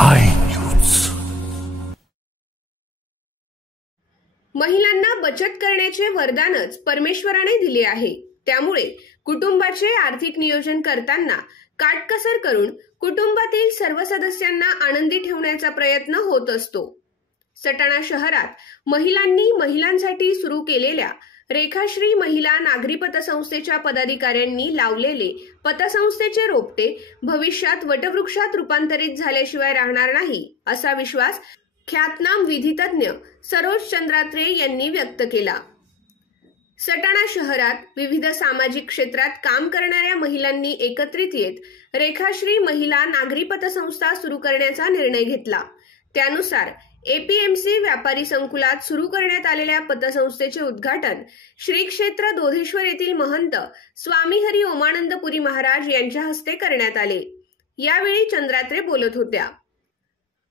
I news. महिलांना बचत करण्याचे वरदानच परमेश्वराने दिले आहे। त्यामुळे कुटुंबाचे आर्थिक नियोजन करताना काटकसर करून कुटुंबातील सर्व सदस्यांना आनंदी ठेवण्याचा प्रयत्न होत असतो। सटाणा शहरात महिलांनी महिलांसाठी सुरू केलेल्या रेखाश्री महिला नागरी पतसंस्थेच्या पदाधिकाऱ्यांनी लावलेले पतसंस्थेचे रोपटे भविष्यात वटवृक्षात रूपांतरित झाल्याशिवाय राहणार नाही, असा विश्वास ख्यातनाम विधितज्ञ सरोज चंद्रात्रे यांनी व्यक्त केला। सटाणा शहरात विविध सामाजिक क्षेत्रात काम करणाऱ्या महिलांनी एकत्रित येत रेखाश्री महिला नागरी पतसंस्था सुरू करण्याचा निर्णय घेतला। त्यानुसार एपीएमसी व्यापारी संकुलात सुरू करण्यात आलेल्या पतसंस्थेचे उद्घाटन श्री क्षेत्र दोधेश्वर येथील महंत स्वामी हरी ओमानंदपुरी महाराज यांच्या हस्ते करण्यात आले। यावेळी चंद्रात्रे बोलत होत्या।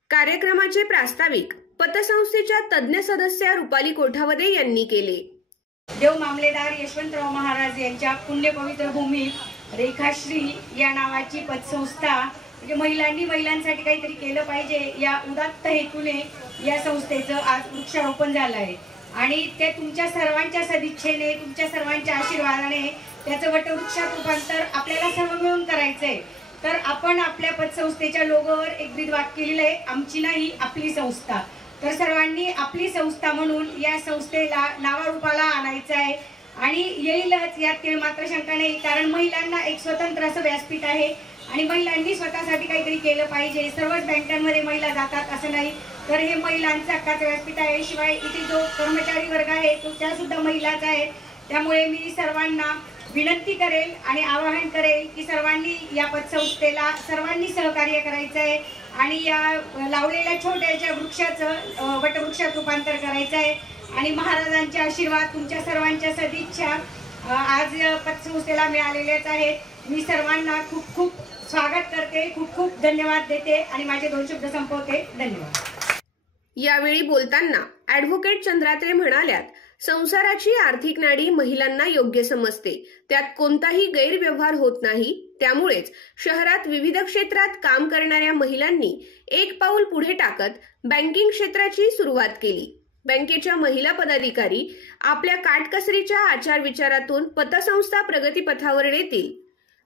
कार्यक्रमाचे प्रास्ताविक पतसंस्थेच्या तज्ञ सदस्या रुपाली कोठावदे यांनी केले। देव मामलेदार यशवंतराव महाराज यांच्या पुण्यपवित्र भूमीत रेखाश्री या नावाची पतसंस्था म्हणजे महिलांसाठी काहीतरी केलं पाहिजे या उदात्त हेतूने या संस्थेचं आज वृक्षारोपण झालं आहे आणि ते तुमच्या सर्वांच्या सदिच्छेने, तुमच्या सर्वांच्या आशीर्वादाने त्याचं वटवृक्षात रूपांतर आपल्याला सर्व मिळून करायचंय। तर आपण आपल्या पतसंस्थेच्या लोगोवर एक ब्रीदवाक्य लिहिलंय, आमची नाही आपली संस्था। तर सर्वांनी आपली संस्था म्हणून या संस्थेला नावारूपाला आणायचं आहे आणि येईलच, यात काही मात्र शंका नाही। कारण महिलांना एक स्वतंत्र असं व्यासपीठ आहे आणि महिलांनी स्वतःसाठी काहीतरी केलं पाहिजे। सर्वच बँकांमध्ये महिला जातात असं नाही, तर हे महिलांचं हक्काचं व्यासपीठ आहे। शिवाय इथे जो कर्मचारी वर्ग आहे तो त्या सुद्धा महिलाच आहेत। त्यामुळे मी सर्वांना विनंती करेल आणि आवाहन करेल की सर्वांनी या पतसंस्थेला सर्वांनी सहकार्य करायचं आहे आणि या लावलेल्या छोट्याशा वृक्षाचं वटवृक्षात रूपांतर करायचं आहे आणि महाराजांचे आशीर्वाद तुमच्या सर्वांच्या सदिच्छा आज पतसंस्थेला मिळालेल्याच आहेत। मी सर्वांना खूप खूप स्वागत करते, खूप खूप धन्यवाद देते आणि माझे 2 शब्द संपवते। धन्यवाद। यावेळी बोलताना ॲडव्होकेट चंद्रात्रे म्हणाल्यात, संसाराची आर्थिक नाडी महिलांना योग्य समजते, त्यात कोणताही गैरव्यवहार होत नाही। त्यामुळेच शहरात विविध क्षेत्रात काम करणाऱ्या महिलांनी एक पाऊल पुढे टाकत बँकिंग क्षेत्राची सुरुवात केली। बँकेच्या महिला पदाधिकारी आपल्या काटकसरीच्या आचार विचारातून पतसंस्था प्रगतीपथावर नेतील।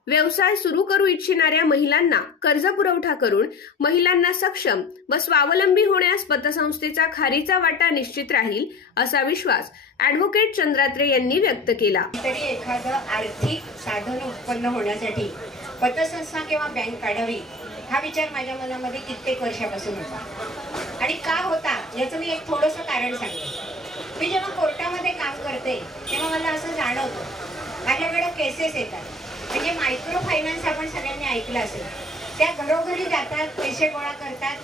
व्यवसाय सुरू करू इच्छिणाऱ्या महिलांना कर्ज पुरवठा करून महिलांना सक्षम व स्वावलंबी होण्यास पतसंस्थेचा खारीचा वाटा निश्चित राहील, असा विश्वास ॲडव्होकेट चंद्रात्रे यांनी व्यक्त केला। तरी एखादं आर्थिक साधन उत्पन्न होण्यासाठी पतसंस्था किंवा बँक काढावी हा विचार माझ्या मनामध्ये कित्येक वर्षापासून होता आणि का होता याचं मी एक थोडंसं कारण सांगते। मी जेव्हा कोर्टामध्ये काम करते तेव्हा मला असं जाणवतं, माझ्याकडे केसेस येतात म्हणजे मायक्रो फायनान्स आपण सगळ्यांनी ऐकलं असेल, त्या घरोघरी जातात, पैसे गोळा करतात,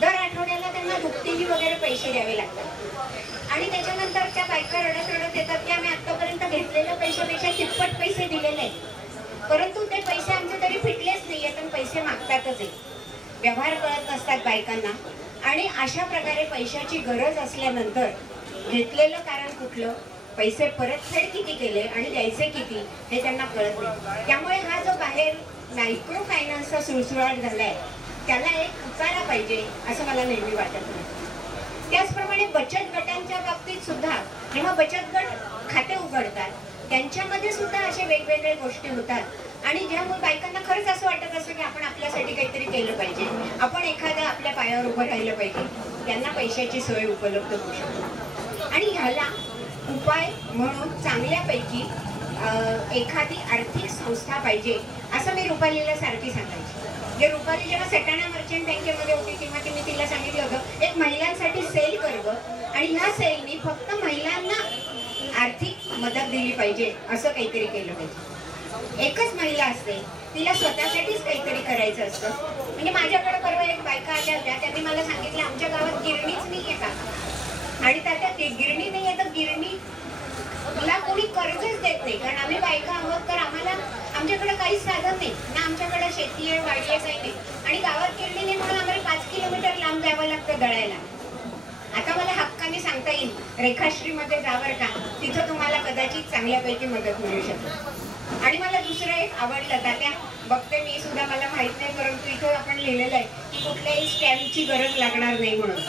दर आठवड्याला त्यांना दुपटीने वगैरे पैसे द्यावे लागतात आणि त्याच्यानंतर त्या बायका रडत येतात की आम्ही आतापर्यंत घेतलेल्या पैशापेक्षा तिप्पट पैसे दिलेले आहेत, परंतु ते पैसे आमचे तरी फिटलेच नाहीये, पण पैसे मागतातच आहे। व्यवहार कळत नसतात बायकांना आणि अशा प्रकारे पैशाची गरज असल्यानंतर घेतलेलं कारण कुठलं, पैसे परतफेड किती केले आणि द्यायचे किती हे त्यांना कळत नाही। त्यामुळे हा जो बाहेर मायक्रो फायनान्सचा सुळसुळाट झालाय त्याला एक उतारा पाहिजे असं मला नेहमी वाटत नाही। त्याचप्रमाणे बचत गटांच्या बाबतीत सुद्धा जेव्हा बचत गट खाते उघडतात त्यांच्यामध्ये सुद्धा अशा वेगवेगळ्या गोष्टी होतात आणि ज्यामुळे बायकांना खरंच असं वाटत असतं की आपण आपल्यासाठी काहीतरी केलं पाहिजे, आपण एखाद्या आपल्या पायावर उभं राहिलं पाहिजे, त्यांना पैशाची सोय उपलब्ध होऊ शकते। आणि ह्याला उपाय म्हणून चांगल्यापैकी एखादी आर्थिक संस्था पाहिजे असं मी रुपालीला सारखी सांगायची। जे रुपाली जेव्हा सटाणा मर्चंट बँकेमध्ये होती तेव्हा मी तिला सांगितलं होतं, एक महिलांसाठी सेल कर गं आणि ह्या सेलनी फक्त महिलांना आर्थिक मदत दिली पाहिजे असं काहीतरी केलं पाहिजे। एकच महिला असते, तिला स्वतःसाठीच काहीतरी करायचं असतं। म्हणजे माझ्याकडे परवा एक बायका आल्या होत्या, त्यांनी मला सांगितलं आमच्या गावात गिरणीच नाही आहे का, आणि त्यात गिरणी नाही आहे तर गिरणीला कोणी कर्जच देत नाही, कारण आम्ही बायका आहोत तर आम्हाला आमच्याकडे काहीच साधन नाही ना, आमच्याकडे शेती आहे, वाडी आहे, काही नाही आणि गावात गिरणी नाही म्हणून आम्हाला 5 किलोमीटर लांब जावं लागतं दळायला। आता मला हक्काने सांग सांगता येईल रेखाश्रीमध्ये जावर का, तिथं तुम्हाला कदाचित चांगल्यापैकी मदत मिळू शकते. आणि मला दुसरं एक आवडलं, तात्या बघते मी सुद्धा, मला माहित नाही परंतु इथं आपण लिहिलेलं आहे की कुठल्याही स्टॅम्पची गरज लागणार नाही म्हणून.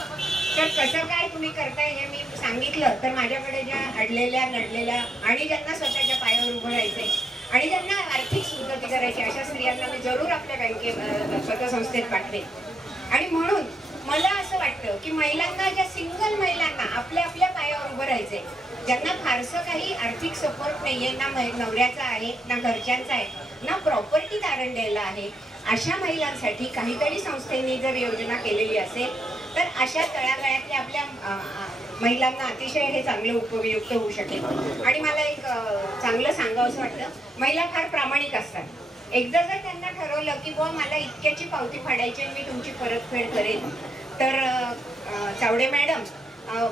तर कसं काय तुम्ही करताय हे मी सांगितलं तर माझ्याकडे ज्या अडलेल्या नडलेल्या आणि ज्यांना स्वतःच्या पायावर उभं राहायचंय आणि ज्यांना आर्थिक सुदृढी करायची अशा स्त्रियांना मी जरूर आपल्या पतसंस्थेत पाठवेन. आणि म्हणून मला असं वाटतं की महिलांना, ज्या सिंगल महिलांना आपल्या आपल्या पायावर उभं राहायचंय, ज्यांना फारसं काही आर्थिक सपोर्ट नाहीये, ना नवऱ्याचा आहे ना घरच्यांचा आहे ना प्रॉपर्टी तारण द्यायला आहे, अशा महिलांसाठी काहीतरी संस्थेने जर योजना केलेली असेल तर अशा तळागाळातल्या आपल्या महिलांना अतिशय हे चांगलं उपयुक्त होऊ शकेल. आणि मला एक चांगलं सांगावं असं वाटतं, महिला फार प्रामाणिक असतात. एकदा जर त्यांना ठरवलं की बुवा मला इतक्याची पावती फाडायची मी तुमची परतफेड करेन, तर चावडे मॅडम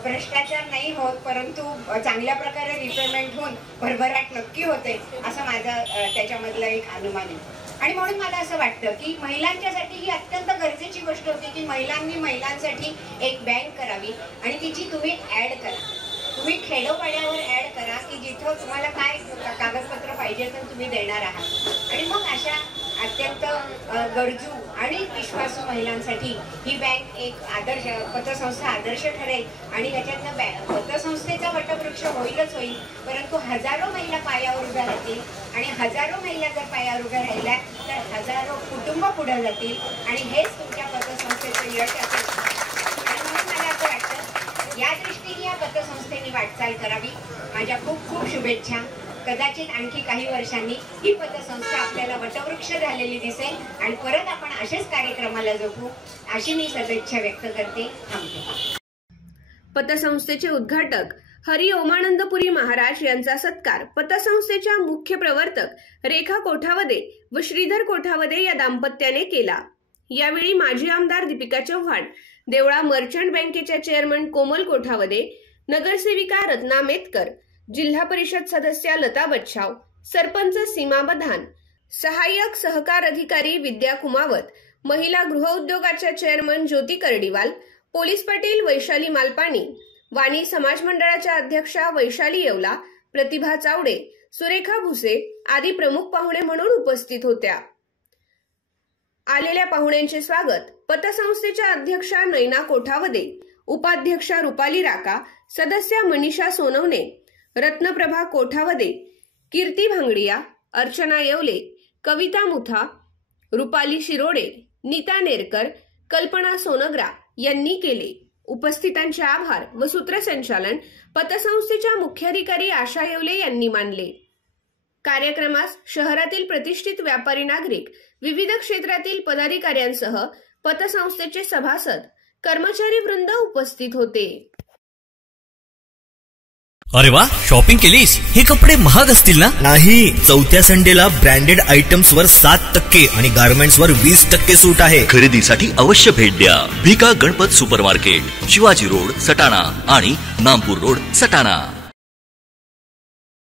भ्रष्टाचार नाही होत परंतु चांगल्या प्रकारे रिपेमेंट होऊन भरभराट नक्की होते, असं माझा त्याच्यामधलं एक अनुमान आहे. आणि म्हणून मला असं वाटतं की महिलांच्यासाठी ही अत्यंत गरजेची गोष्ट होती की महिलांनी महिलांसाठी एक बँक करावी आणि तिची तुम्ही ॲड करा, तुम्ही खेडोपाड्यावर ॲड करा की जिथं तुम्हाला काय कागदपत्र पाहिजे तर तुम्ही देणार आहात. आणि मग अशा अत्यंत गरजू आणि विश्वासू महिलांसाठी ही बँक एक आदर्श पतसंस्था आदर्श ठरेल. आणि त्याच्यातनं पतसंस्थेचा वटवृक्ष होईलच होईल, परंतु हजारो महिला पायावर उभ्या राहतील आणि हजारो महिला जर पायावर उभ्या राहिल्या तर हजारो कुटुंब पुढे जातील आणि हेच तुमच्या पतसंस्थेचं यश असेल. आणि म्हणून मला असं वाटतं या दृष्टीने या पतसंस्थेने वाटचाल करावी. माझ्या खूप खूप शुभेच्छा. कदाचित आणखी काही वर्षांनी ही पतसंस्था आपल्याला वटवृक्ष झालेली दिसेल आणि परत आपण असेच कार्यक्रमाला जपू अशी मी सदिच्छा व्यक्त करते. थांबते. पतसंस्थेचे उद्घाटक हरी ओमानंदपुरी महाराज यांचा सत्कार पतसंस्थेच्या मुख्य प्रवर्तक रेखा कोठावदे व श्रीधर कोठावदे या दाम्पत्याने केला. यावेळी माजी आमदार दीपिका चव्हाण, देवळा मर्चंट बँकेच्या चेअरमन कोमल कोठावदे, नगरसेविका रत्ना मेतकर, जिल्हा परिषद सदस्या लता बच्छाव, सरपंच सीमा बधान, सहाय्यक सहकार अधिकारी विद्या कुमावत, महिला गृहउद्योगाच्या चेअरमन ज्योती कर्डीवाल, पोलीस पाटील वैशाली मालपाणी, वाणी समाज मंडळाच्या अध्यक्षा वैशाली येवला, प्रतिभा चावडे, सुरेखा भुसे आदी प्रमुख पाहुणे म्हणून उपस्थित होत्या. आलेल्या पाहुण्यांचे स्वागत पतसंस्थेच्या अध्यक्षा नैना कोठावदे, उपाध्यक्षा रुपाली राका, सदस्या मनीषा सोनवणे, रत्नप्रभा कोठावदे, कीर्ती भांगडिया, अर्चना येवले, कविता मुथा, रुपाली शिरोडे, नीता नेरकर, कल्पना सोनग्रा यांनी केले. उपस्थितांचे आभार व सूत्रसंचालन पतसंस्थेच्या मुख्याधिकारी आशा येवले यांनी मानले. कार्यक्रमास शहरातील प्रतिष्ठित व्यापारी नागरिक, विविध क्षेत्रातील पदाधिकाऱ्यांसह पतसंस्थेचे सभासद, कर्मचारी वृंद उपस्थित होते. अरे वा, शॉपिंग केलीस? हे कपडे महाग असतील ना? नाही, चौथ्या संडेला ब्रँडेड आयटम्स वर 7% आणि गारमेंट्स वर 20% सूट आहे. खरेदीसाठी अवश्य भेट द्या. भिका गणपत सुपरमार्केट, शिवाजी रोड सटाणा आणि नामपूर रोड सटाणा.